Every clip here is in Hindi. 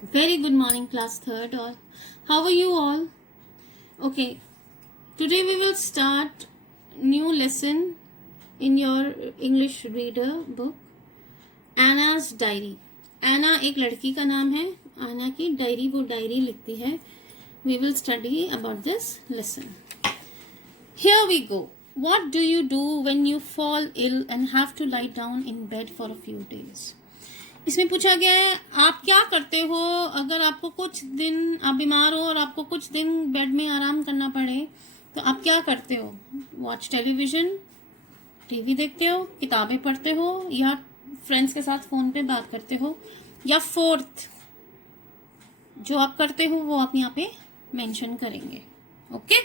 Very good morning, class third. All, how are you all? Okay, today we will start new lesson in your English reader book. Anna's diary. Anna एक लड़की का नाम है. Anna की डायरी वो डायरी लिखती है. We will study about this lesson. Here we go. What do you do when you fall ill and have to lie down in bed for a few days? इसमें पूछा गया है आप क्या करते हो अगर आपको कुछ दिन आप बीमार हो और आपको कुछ दिन बेड में आराम करना पड़े तो आप क्या करते हो. वॉच टेलीविजन, टीवी देखते हो, किताबें पढ़ते हो या फ्रेंड्स के साथ फ़ोन पे बात करते हो, या फोर्थ जो आप करते हो वो आप यहाँ पे मेंशन करेंगे. Okay,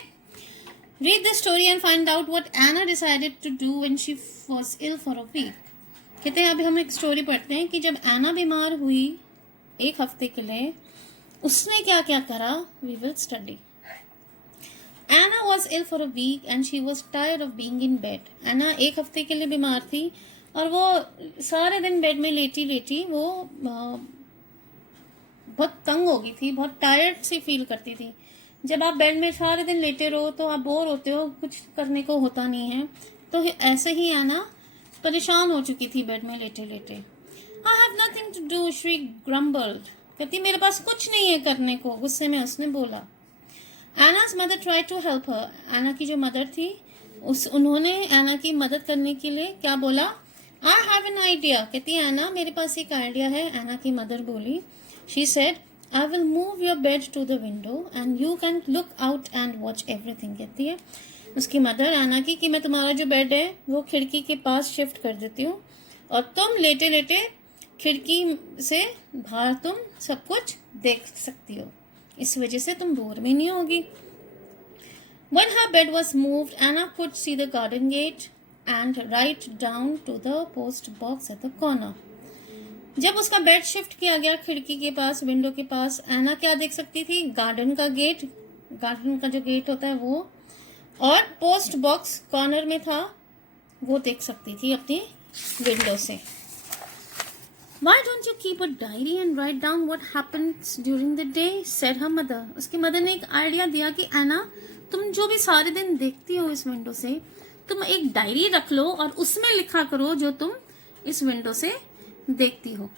read the story and find out what Anna decided to do when she was ill for a week. कहते हैं अभी हम एक स्टोरी पढ़ते हैं कि जब एना बीमार हुई एक हफ्ते के लिए उसने क्या क्या करा. We will study. Anna was ill for a week and she was tired of being in bed. Anna एक हफ्ते के लिए बीमार थी और वो सारे दिन बेड में लेटी लेटी वो बहुत तंग हो गई थी, बहुत टायर्ड सी फील करती थी. जब आप बेड में सारे दिन लेटे रहो तो आप बोर होते हो, कुछ करने को होता नहीं है. तो ऐसे ही एना परेशान हो चुकी थी बेड में लेटे लेटे. I have nothing to do, she grumbled. कहती मेरे पास कुछ नहीं है करने को, गुस्से में उसने बोला. Anna's mother try to help her. Anna की जो मदर थी उन्होंने एना की मदद करने के लिए क्या बोला. I have an idea. कहती एना मेरे पास एक आइडिया है. एना की मदर बोली. She said I will move your bed to the window and you can look out and watch everything. कहती है उसकी मदर एना की कि मैं तुम्हारा जो बेड है वो खिड़की के पास शिफ्ट कर देती हूँ और तुम लेटे लेटे खिड़की से बाहर तुम सब कुछ देख सकती हो. इस वजह से तुम बोर भी नहीं होगी. When her bed was moved, Anna could see the garden gate and right down to the post box at the corner. जब उसका बेड शिफ्ट किया गया खिड़की के पास, विंडो के पास, एना क्या देख सकती थी. गार्डन का गेट, गार्डन का जो गेट होता है वो, और पोस्ट बॉक्स कॉर्नर में था वो देख सकती थी अपनी विंडो से. Why don't you keep a diary and write down what happens during the day? said her mother. उसकी मदर ने एक आइडिया दिया कि एना तुम जो भी सारे दिन देखती हो इस विंडो से तुम एक डायरी रख लो और उसमें लिखा करो जो तुम इस विंडो से देखती हो.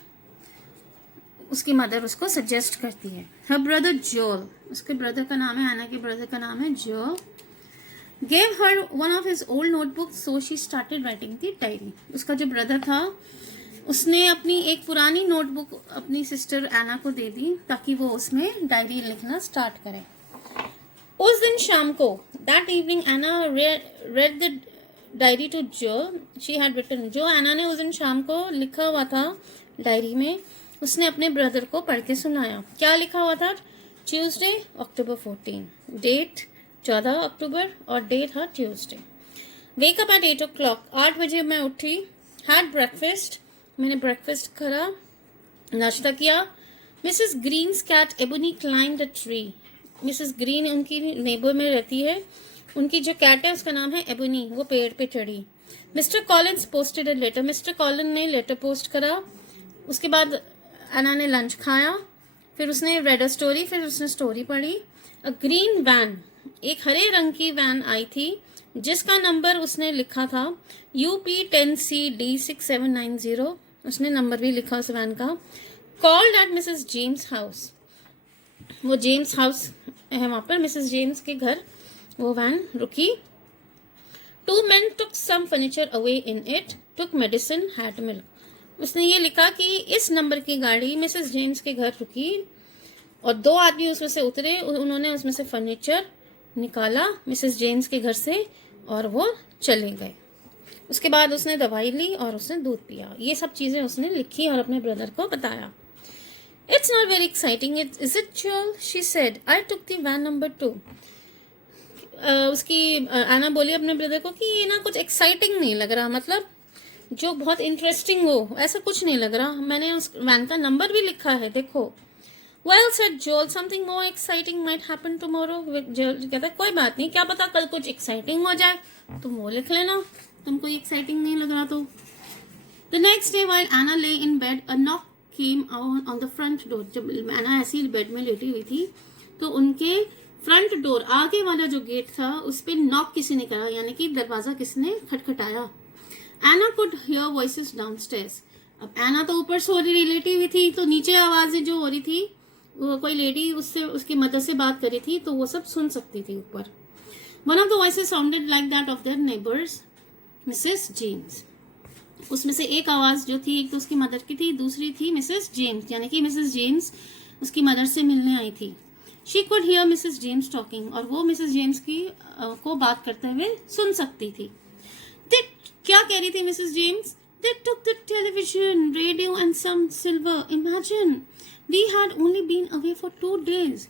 उसकी मदर उसको सजेस्ट करती है. Her brother Joel, उसके ब्रदर का नाम है, एना के ब्रदर का नाम है Joel, gave her one of his old notebooks, so she started writing the diary. उसका जो ब्रदर था उसने अपनी एक पुरानी नोटबुक अपनी सिस्टर एना को दे दी ताकि वो उसमें डायरी लिखना स्टार्ट करे. उस दिन शाम को that evening Anna read the diary to Joe. She had written. जो एना ने उस दिन शाम को लिखा हुआ था डायरी में उसने अपने ब्रदर को पढ़ के सुनाया. क्या लिखा हुआ था. Tuesday, October 14. डेट 14 अक्टूबर और डेट था Tuesday. Wake up at 8 o'clock. 8 बजे मैं उठी. हैड ब्रेकफास्ट, मैंने ब्रेकफास्ट करा, नाश्ता किया. Mrs Green's cat Ebony climbed a tree. Mrs Green उनकी नेबर में रहती है, उनकी जो कैट है उसका नाम है एबोनी, वो पेड़ पे चढ़ी. Mr Collins posted a letter. Mr Collin ने लेटर पोस्ट करा. उसके बाद एना ने लंच खाया, फिर उसने रेड अ स्टोरी, फिर उसने स्टोरी पढ़ी. अ ग्रीन वैन, एक हरे रंग की वैन आई थी जिसका नंबर उसने लिखा था UP10CD6790. उसने नंबर भी लिखा उस वैन का. Called eight Mrs James house, वो जेम्स हाउस है वहाँ पर, मिसेस जेम्स के घर वो वैन रुकी. 2 men took some furniture away in it, took medicine, had milk. उसने ये लिखा कि इस नंबर की गाड़ी मिसेस जेम्स के घर रुकी और 2 आदमी उसमें से उतरे. उन्होंने उसमें से फर्नीचर निकाला मिसेस जेम्स के घर से और वो चले गए. उसके बाद उसने दवाई ली और उसने दूध पिया. ये सब चीज़ें उसने लिखी और अपने ब्रदर को बताया. It's not very exciting is it Joel, she said. I took the van number 2. उसकी एना बोली अपने ब्रदर को कि ये ना कुछ एक्साइटिंग नहीं लग रहा, मतलब जो बहुत इंटरेस्टिंग हो ऐसा कुछ नहीं लग रहा. मैंने उस वैन का नंबर भी लिखा है, देखो. Well, said Joel, something more exciting might happen tomorrow. Joel कहता कोई बात नहीं, क्या पता कल कुछ एक्साइटिंग हो जाए, तुम वो लिख लेना, तुमको एक्साइटिंग नहीं लग रहा तो. The next day while Anna lay in bed, a knock came on the front door. जब एना ऐसी बेड में लेटी हुई थी तो उनके फ्रंट डोर, आगे वाला जो गेट था, उस पे नॉक किसी ने करा, यानी कि दरवाजा किसने खटखटाया। एना कुड हियर वॉइसेस डाउनस्टेयर्स। अब एना तो ऊपर सो रही लेटी हुई थी, तो नीचे आवाजें जो हो रही थी, वो कोई लेडी उससे उसकी मदर से बात कर रही थी, तो वो सब सुन सकती थी ऊपर। One of the voices sounded like that of their neighbours Mrs James. उसमें से एक आवाज जो थी, एक तो उसकी मदर की थी, दूसरी थी मिसेस जेम्स, यानी कि मिसेस जेम्स उसकी मदर से मिलने आई थी। She could hear Mrs James talking, और वो मिसेस जेम्स की को बात करते हुए सुन सकती थी। क्या कह रही थी Mrs James? They took the television, radio and some silver. Imagine, we had only been away for 2 days.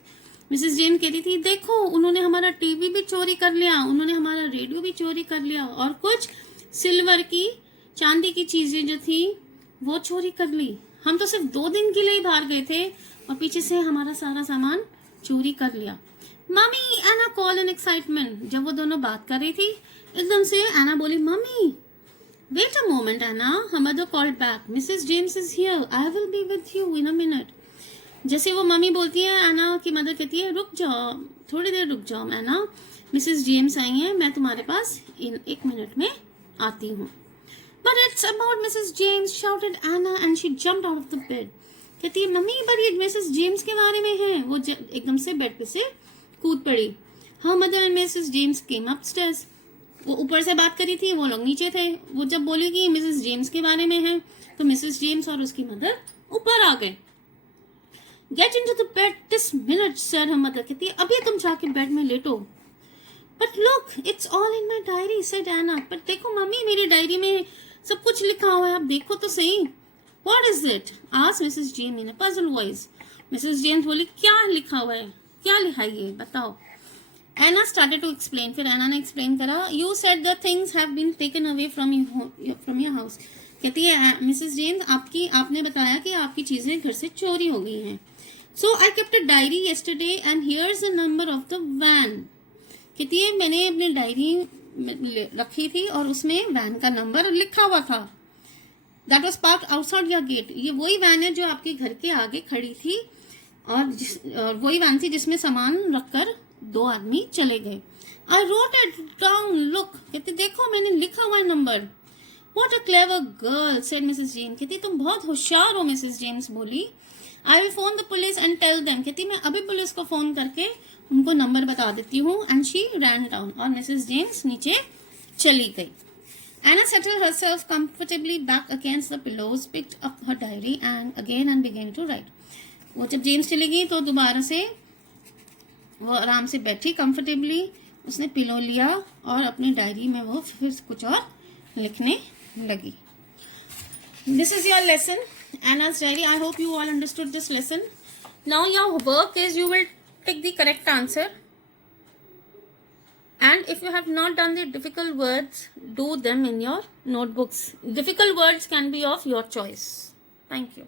Mrs James कहती थी, देखो उन्होंने हमारा टीवी भी चोरी कर लिया, उन्होंने हमारा रेडियो भी चोरी कर लिया, और कुछ सिल्वर की, चांदी की चीजें जो थी वो चोरी कर ली। हम तो सिर्फ 2 दिन के लिए ही बाहर गए थे और पीछे से हमारा सारा सामान चोरी कर लिया। Mummy, Anna call in excitement. जब वो दोनों बात कर रही थी, एकदम से एना बोली, mummy wait a moment Anna, her mother called back, Mrs. James is here, I will be with you in a minute। जैसे वो मम्मी बोलती है, एना की मदर कहती है, रुक जाओ, थोड़ी देर रुक जाओ एना, मिसेस जेम्स आई हैं, मैं तुम्हारे पास 1 मिनट में आती हूँ। But it's about Mrs. James, shouted Anna and she jumped out of the bed। कहती है, मम्मी पर ये मिसेस जेम्स के बारे में है। वो एकदम से बेड पे से कूद पड़ी। Her mother and Mrs. James came upstairs। वो ऊपर से बात करी थी, वो लोग नीचे थे। वो जब बोली कि मिसेस जेम्स के बारे में है, तो मिसेस जेम्स और उसकी मदर ऊपर आ गए। Get into the bed this minute sir, हम मदर कहती है, अभी तुम जाके बेड में लेटो। But look, it's all in my diary said Anna. पर देखो मम्मी, मेरी डायरी में सब कुछ लिखा हुआ है, अब देखो तो सही। What is it? Asked Mrs James in a puzzle voice. Mrs James बोली, क्या लिखा हुआ है, क्या लिखा है ये बताओ। Anna started to explain। फिर एना ने एक्सप्लेन करा, you said the things have been taken away from your house। कहती है मिसेस जेम्स, आपने बताया कि आपकी चीजें घर से चोरी हो गई हैं। So I kept a diary yesterday and here's the number of the van। कहती है मैंने अपनी डायरी रखी थी और उसमें वैन का नंबर लिखा हुआ था। That was parked outside your gate। ये वही वैन है जो आपके घर के आगे खड़ी थी, और वही वैन थी जिसमें सामान रखकर 2 आदमी चले गए। I wrote it down, look। कहती देखो मैंने लिखा हुआ है number. What a clever girl, said Mrs. James। कहती तुम बहुत होशियार हो, मिसेस जेम्स बोली। I will phone the police and tell them। कहती मैं अभी पुलिस को फोन करके उनको नंबर बता देती हूँ। And she ran down। और मिसेस जेम्स नीचे चली गई। Anna settled herself comfortably back against the pillows, picked up her diary and began to write। वो जब जेम्स चली गई तो दोबारा से वो आराम से बैठी कंफर्टेबली, उसने पिलो लिया और अपनी डायरी में वो फिर कुछ और लिखने लगी। This is your lesson, Anna's diary. I hope you all understood this lesson. Now your work is you will take the correct answer, and if you have not done the difficult words, do them in your notebooks। Difficult words can be of your choice। Thank you।